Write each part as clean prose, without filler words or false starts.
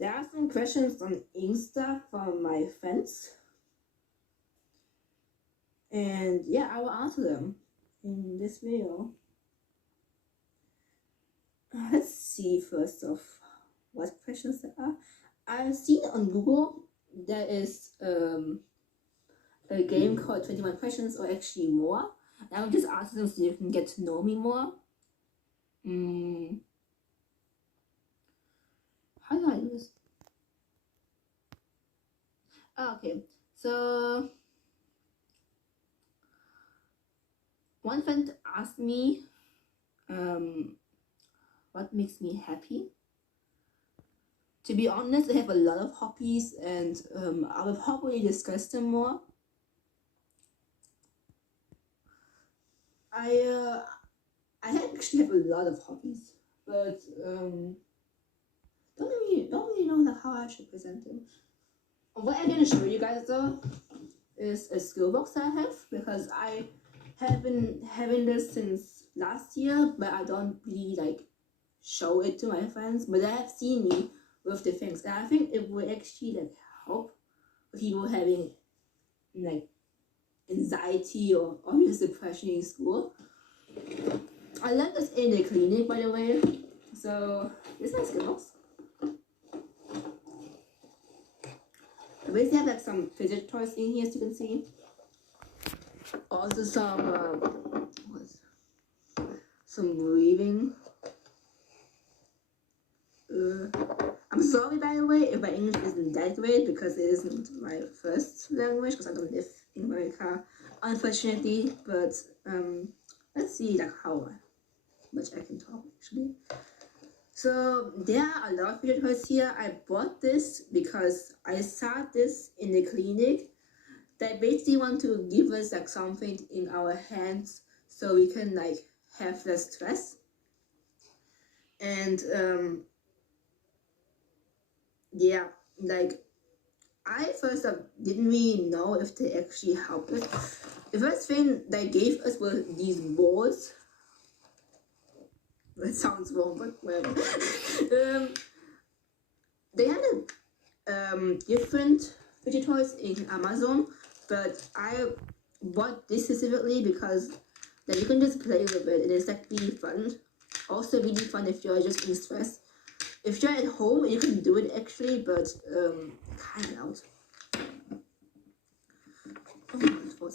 There are some questions on Insta from my friends. And yeah, I will answer them in this video. Let's see first of what questions there are. I've seen on Google there is a game called 21 Questions, or actually more. And I'll just ask them so you can get to know me more. How do I do this? Oh, okay, so one friend asked me what makes me happy. To be honest, I have a lot of hobbies, and I will probably discuss them more. I actually have a lot of hobbies, but don't really know how I should present them. What I'm gonna show you guys though is a skill box that I have, because I have been having this since last year, but I don't really like show it to my friends. But they have seen me with the things, and I think it will actually like help people having like anxiety or obvious depression in school. I learned this in the clinic, by the way. So this is my skill box. I basically have like some fidget toys in here, as you can see. Also some breathing. I'm sorry, by the way, if my English isn't that great, because it isn't my first language, because I don't live in America, unfortunately. But let's see like how much I can talk actually. So there are a lot of fidget toys here. I bought this because I saw this in the clinic. They basically want to give us like something in our hands so we can like have less stress. And yeah, like I first didn't really know if they actually helped us. The first thing they gave us were these balls. That sounds wrong, but whatever. They had different fidget toys in Amazon, but I bought this specifically because then you can just play with it, and it's like really fun. Also really fun if you're just in stress. If you're at home, you can do it actually, but kind of out. Oh my God,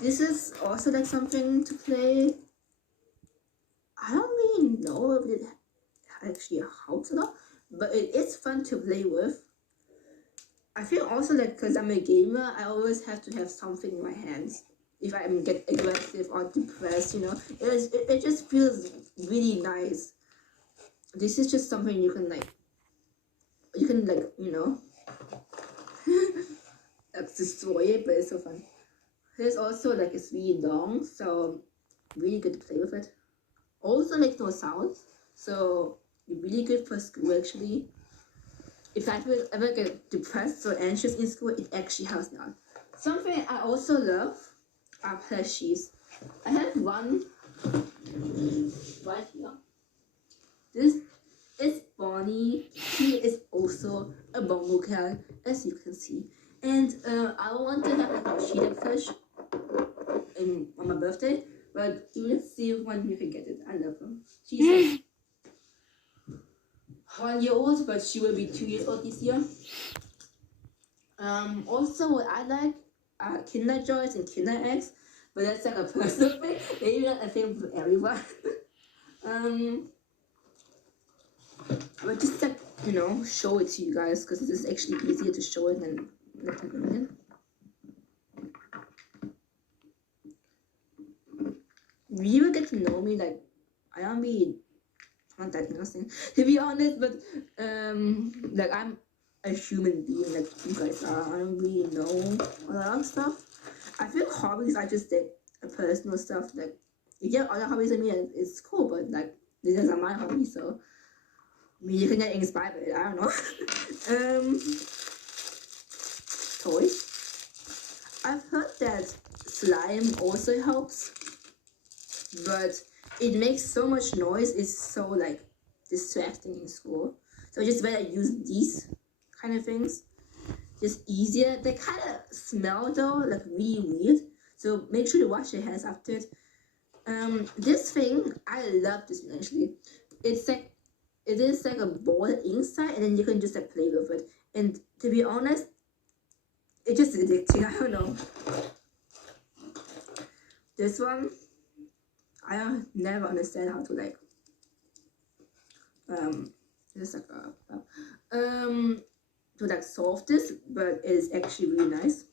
this is also like something to play. I don't really know if it actually helps or not, but it is fun to play with. I feel also like because I'm a gamer, I always have to have something in my hands. If I get aggressive or depressed, you know, it just feels really nice. This is just something you can like, you know, like destroy it, but it's so fun. There's also like it's really long, so really good to play with it. Also makes no sounds, so really good for school actually. If I ever get depressed or anxious in school, it actually helps me out. Something I also love are plushies. I have one right here. This is Bonnie. He is also a bongo cat, as you can see. And I want to have like a cheetah plush on my birthday, but let's see when you can get it. I love her. She's like 1 year old, but she will be 2 years old this year. Also what I like are Kinder Joys and Kinder Eggs, but that's like a personal thing. Maybe not a thing for everyone. But just like, you know, show it to you guys, because it is actually easier to show it than looking at it. You will get to know me, like I don't be not that interesting to be honest, but like I'm a human being like you guys are. I don't really know a lot of stuff. I feel hobbies are just like a personal stuff. Like if you have other hobbies than me, it's cool, but like these are my hobbies, so you can get inspired by it. I don't know. Toys. I've heard that slime also helps, but it makes so much noise. It's so like distracting in school. So just better use these kind of things. Just easier. They kind of smell though, like really weird. So make sure to wash your hands after it. This thing, I love this one actually. It's like, it is like a ball inside, and then you can just like play with it. And to be honest, it's just addicting. I don't know. This one, I don't never understand how to like just like to like solve this, but it's actually really nice.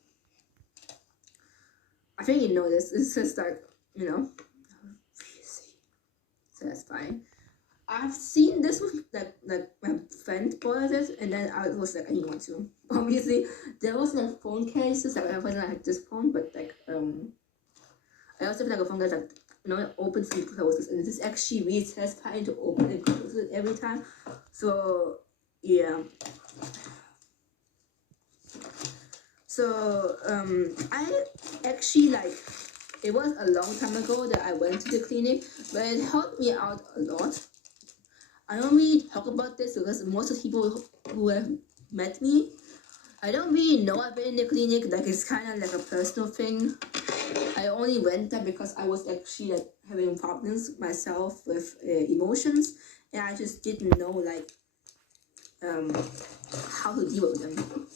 I think you know this. It's just like, you know, so that's fine. I've seen this with like my friend bought it, and then I was like, I need one too. Obviously, there wasn't a phone cases. Like I wasn't like this phone, but like I also have like a phone that like, you know, it opens and closes, and it's actually really satisfying to open and close it every time. So yeah. So I actually like, it was a long time ago that I went to the clinic, but it helped me out a lot. I don't really talk about this because most of the people who have met me, I don't really know I've been in the clinic. Like it's kind of like a personal thing. I only went there because I was actually like having problems myself with emotions, and I just didn't know like how to deal with them.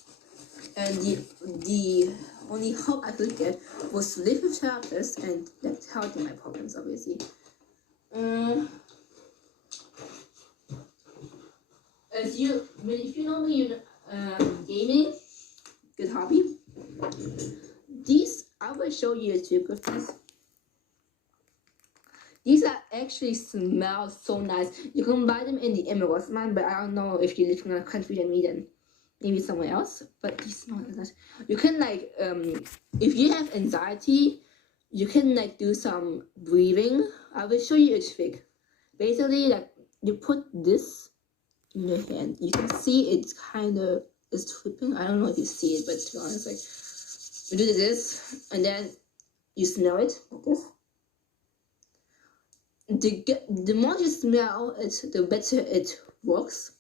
And the only help I could get was to live with therapists and like tell them my problems, obviously. If you know me, gaming, good hobby. These, I will show you a trick of these. These are actually smell so nice. You can buy them in the Emirates, man, but I don't know if you live in a country than me, then maybe somewhere else. But these smell like that. You can like, if you have anxiety, you can like do some breathing. I will show you a trick. Basically, like you put this in your hand. You can see it's kind of is tripping. I don't know if you see it, but to be honest, like you do this, and then you smell it like this. The more you smell it, the better it works.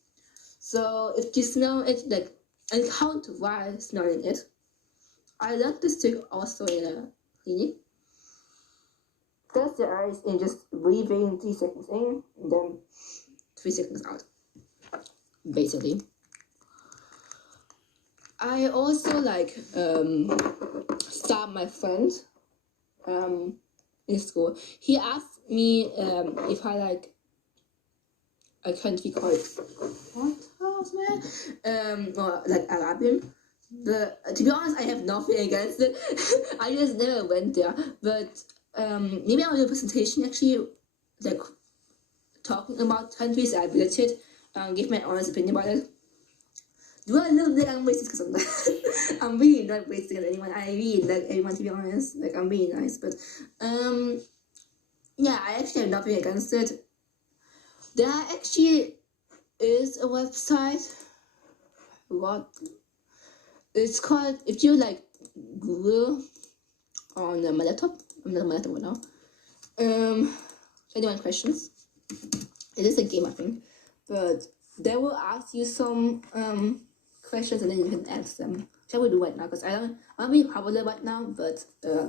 So if you smell it like and count while smelling it, I like this trick also in a clinic. Close your eyes and just breathe in 3 seconds in, and then 3 seconds out. Basically, I also like start my friend in school. He asked me if I like a country called what else, man? Or like Arabian. But to be honest, I have nothing against it. I just never went there. But maybe I'll do a presentation actually, like talking about countries I visited, give my honest opinion about it. Do I look like I'm racist because of that? I'm really not racist against anyone. I really like everyone, to be honest. Like I'm really nice, but yeah, I actually have nothing against it. There actually is a website. What? It's called, if you like Google on my laptop. I'm not on my laptop right now. 21 questions. It is a game, I think, but they will ask you some questions and then you can answer them. Which I will do right now because I don't be popular right now, but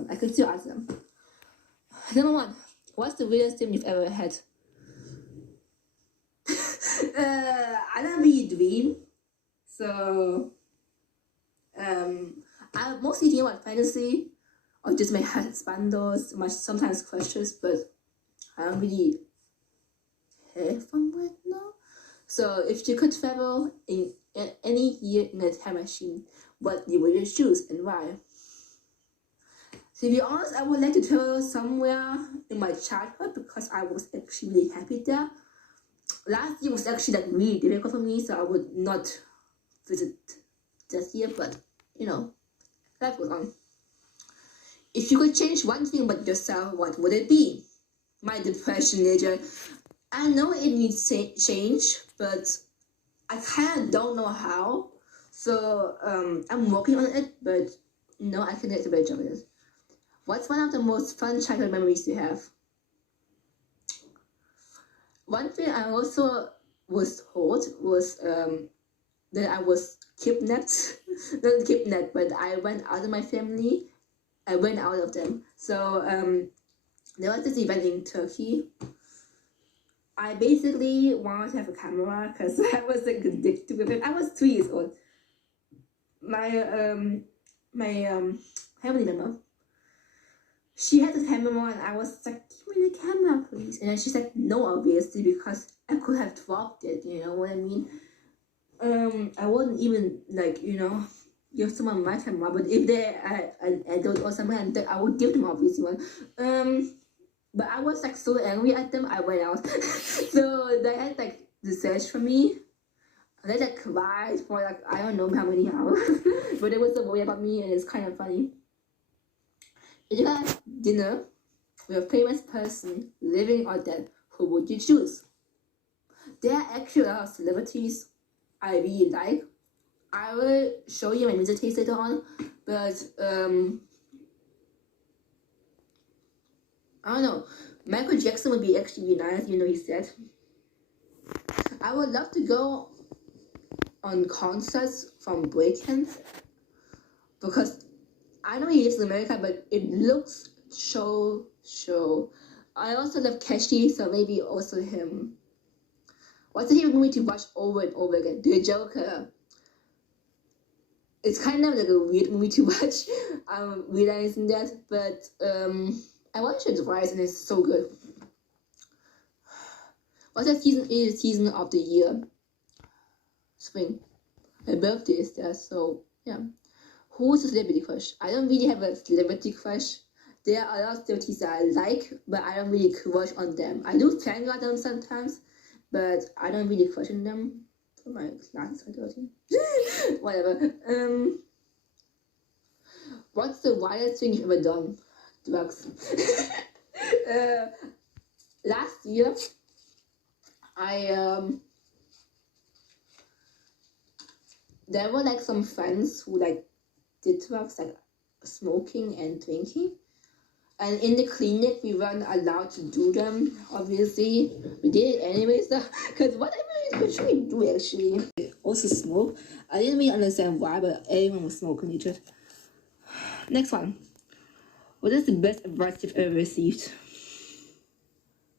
I can still answer them. Number 1, what's the weirdest dream you've ever had? I don't really dream, so I mostly dream about fantasy or just my husbandos, sometimes questions, but I don't really have fun right now. So if you could travel in any year in a time machine, what you would choose and why? To be honest, I would like to travel somewhere in my childhood because I was actually really happy there. Last year was actually like really difficult for me, so I would not visit this year, but you know, life goes on. If you could change one thing about yourself, what would it be? My depression nature. I know it needs change, but I kind of don't know how. So I'm working on it, but no, I can get a better job with it. What's one of the most fun childhood memories you have? One thing I also was told was that I was kidnapped. Not kidnapped, but I went out of my family. I went out of them. So there was this event in Turkey. I basically wanted to have a camera because I was like addicted with it. I was 2 years old. My family member, she had the camera and I was like, give me the camera please. And then she said no, obviously, because I could have dropped it, you know what I mean? I wouldn't even like, give someone my camera, but if they're an adult or something, I would give them obviously one. But I was like so angry at them, I went out. So they had like to search for me. They like cried for like I don't know how many hours. But they were so worried about me, and it's kind of funny. If you had dinner with a famous person, living or dead, who would you choose? There are actually a lot of celebrities I really like. I will show you my music taste later on, but I don't know. Michael Jackson would be actually nice, he's dead. I would love to go on concerts from breakdance because I know he lives in America, but it looks so. I also love Keshi, so maybe also him. What's a favorite movie to watch over and over again? The Joker. It's kind of like a weird movie to watch. I'm realizing that, but I watched it twice and it's so good. What's that season? Is season of the year? Spring. My birthday is there, so yeah. Who's a celebrity crush? I don't really have a celebrity crush. There are a lot of celebrities that I like, but I don't really crush on them. I do fangirl them sometimes, but I don't really crush on them. For my glasses are dirty. Whatever. What's the wildest thing you've ever done? Drugs. Last year, there were like some friends who like did drugs, like smoking and drinking. And in the clinic, we weren't allowed to do them, obviously. We did it anyways, though, because what should we do, actually? Also smoke. I didn't really understand why, but everyone was smoking it. Next one. What is the best advice you've ever received?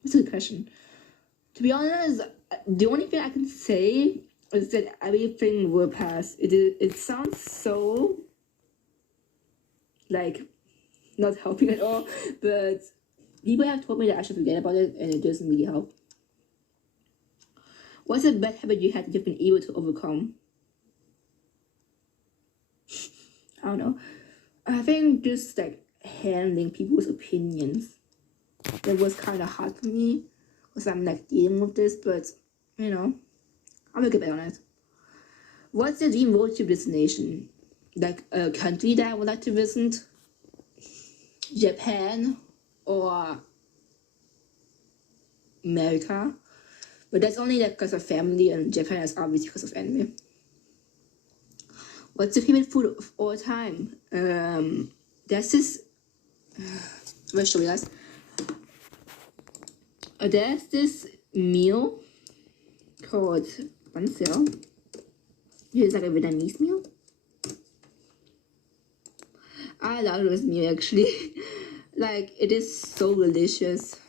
That's a good question. To be honest, the only thing I can say is that everything will pass. It sounds so, like, not helping at all, but people have told me that I should forget about it, and it doesn't really help. What's a bad habit you had that you've been able to overcome? I don't know. I think just like handling people's opinions. That was kind of hard for me because I'm like dealing with this, but I'm gonna get back on it. What's your dream road trip destination? Like a country that I would like to visit? Japan or America, but that's only like because of family, and Japan is obviously because of anime. What's your favorite food of all time? There's this. I'm gonna show you guys. There's this meal called pancel. It's like a Vietnamese meal. I love this meal actually. Like it is so delicious.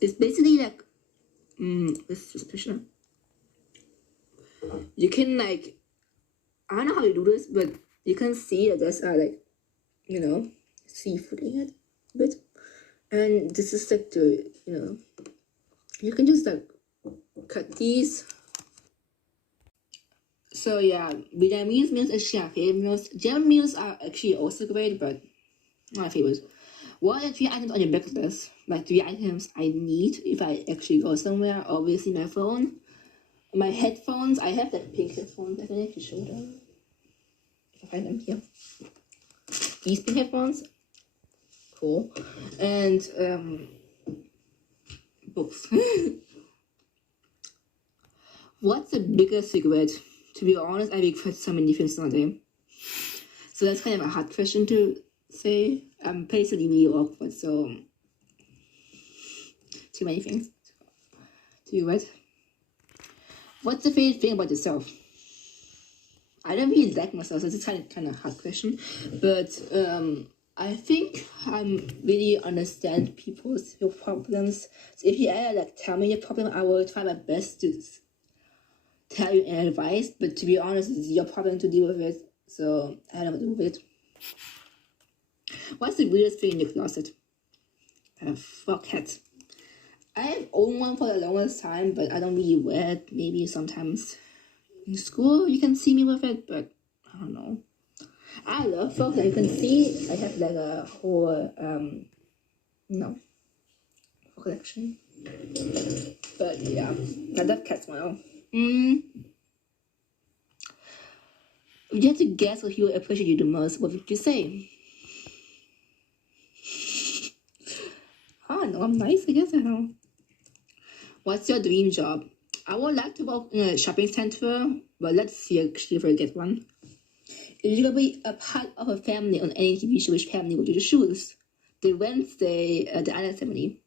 It's basically like this is a picture. You can like, I don't know how you do this, but you can see that there's like seafood in it a bit, and this is like the you can just like cut these. So yeah, Vietnamese meals are actually our favorite meals. German meals are actually also great, but not my favorite. What are the 3 items on your bucket list? Like 3 items I need if I actually go somewhere. Obviously my phone, my headphones. I have like pink headphones. I can actually show them. If I find them here. These pink headphones. Cool. And books. What's the biggest regret? To be honest, I regret so many things nowadays. So that's kind of a hard question to say. I'm basically really awkward, so too many things to do it. What's the favorite thing about yourself? I don't really like myself, so it's kind of hard question. But I think I really understand people's problems. So if you ever like tell me your problem, I will try my best to tell you an advice. But to be honest, it's your problem to deal with it. So I don't know what to do with it. What's the weirdest thing in your closet? For cat. I've owned one for the longest time, but I don't really wear it. Maybe sometimes in school you can see me with it, but I don't know. I love frogs. Like you can see, I have like a whole collection. But yeah, I love cats now. If you had to guess what he would appreciate you the most, what would you say? I don't know, I'm nice, I guess. I don't know. What's your dream job? I would like to work in a shopping center, but let's see if I get one. If you could be a part of a family on any TV show, which family would you choose? The Wednesday, the Adult Family.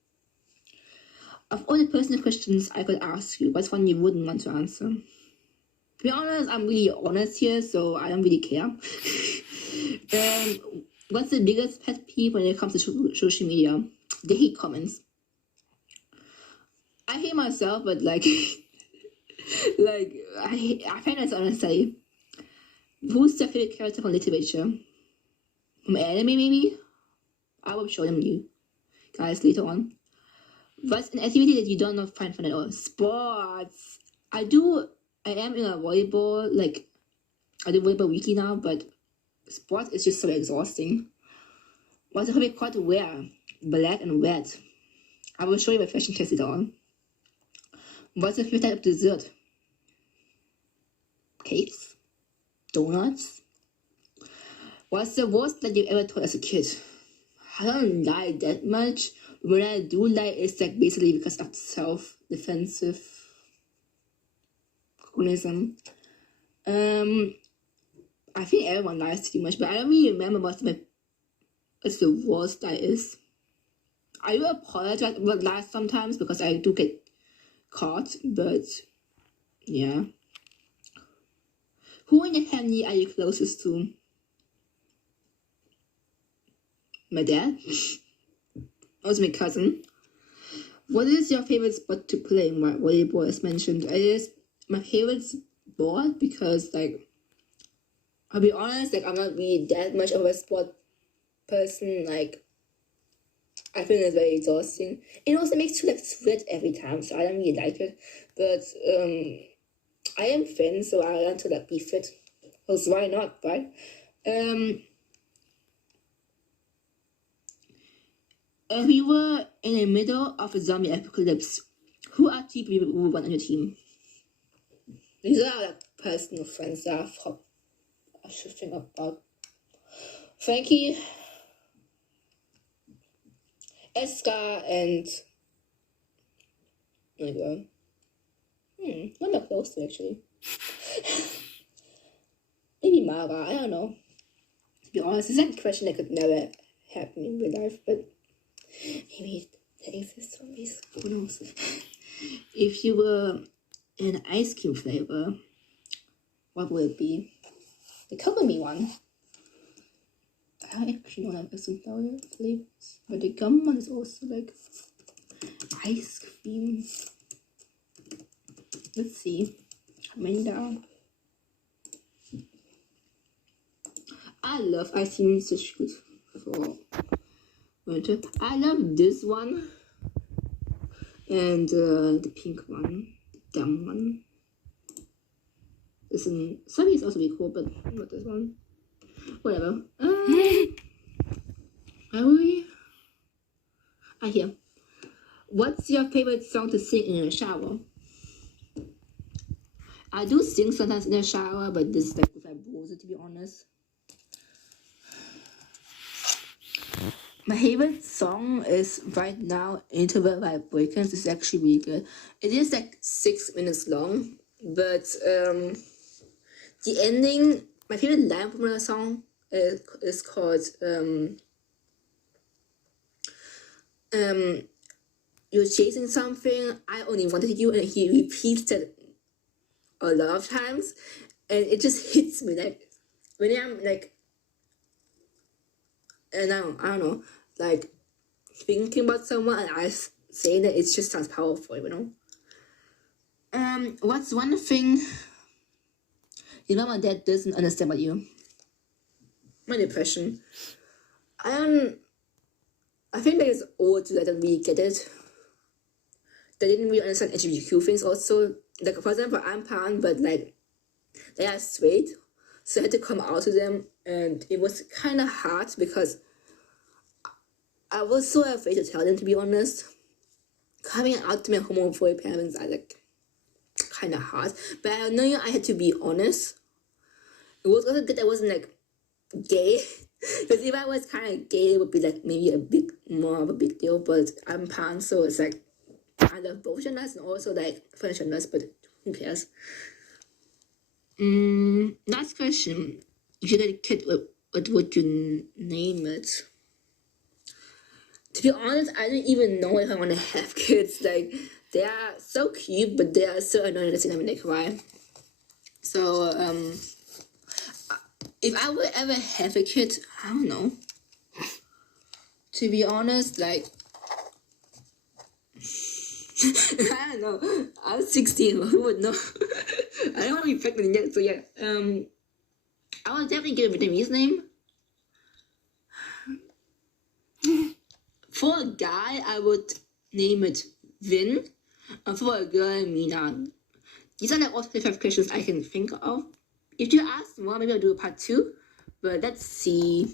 Of all the personal questions I could ask you, what's one you wouldn't want to answer? To be honest, I'm really honest here, so I don't really care. What's the biggest pet peeve when it comes to social media? The hate comments. I hate myself, but like, I find it unnecessary. Who's your favorite character from literature? From anime, maybe? I will show them you guys later on. What's an activity that you don't find fun at all? Sports. I am in a volleyball, I do volleyball weekly now, but sports is just so exhausting. What's your favorite color to wear? Black and red. I will show you my fashion test later on. What's your favorite type of dessert? Cakes? Donuts? What's the worst that you've ever told as a kid? I don't lie that much. When I do lie, it's like basically because of self-defensive organism. I think everyone lies too much, but I don't really remember what's the worst lie is. I do apologize about lies sometimes because I do get caught, but yeah. Who in your family are you closest to? My dad. Also my cousin. What is your favorite sport to play? My volleyball as mentioned. It is my favorite sport because I'll be honest, I'm not really that much of a sport person. I find it's very exhausting. It also makes you sweat every time, so I don't really like it. But I am thin, so I want to be fit. Because why not, right? If we were in the middle of a zombie apocalypse, who are two people who would want on your team? These are personal friends that I should think about. Frankie, Eska, and oh my god. I'm not close to actually. Maybe Mara, I don't know. To be honest, it's a question that could never happen in real life, but maybe there exists zombies. Who knows? If you were an ice cream flavor, what would it be? The Cover Me one. I actually don't have ice cream flavors, but the gum one is also ice cream. Let's see. Coming down. I love ice cream substitute for winter. I love this one and the pink one, the dumb one. Some is also really cool, but not this one. Whatever. Are we? Here. What's your favorite song to sing in a shower? I do sing sometimes in the shower, but this is with my browser, to be honest. My favorite song is right now Interval by Breakers. It's actually really good. It is 6 minutes long, but the ending, my favorite line from the song is called you're chasing something, I only wanted you, and he repeats it a lot of times, and it just hits me like when I'm like, and I don't know, like thinking about someone and I say that, it just sounds powerful, you know. What's one thing your mom and dad doesn't understand about you? My depression. I think that it's old to let them really get it. They didn't really understand LGBTQ things also. Like for example, I'm pan, but like they are straight, so I had to come out to them, and it was kind of hard because I was so afraid to tell them, to be honest. Coming out to my homophobic parents are like kind of hard, but I know I had to be honest. It was also good that I wasn't like gay, because if I was kind of gay, it would be like maybe a bit more of a big deal. But I'm pan, so it's like I love both genders and also like French genders, but who cares? Last question. If you get a kid, what would you name it? To be honest, I don't even know if I want to have kids. Like, they are so cute, but they are so annoying at the same time when they cry. So, if I would ever have a kid, I don't know. To be honest, like, I don't know. I was 16. Who would know? I don't want to be pregnant yet. So yeah. I would definitely give a Vietnamese name. For a guy, I would name it Vin. And for a girl, Mina. These are like all the 5 questions I can think of. If you ask more, maybe I'll do a part 2. But let's see.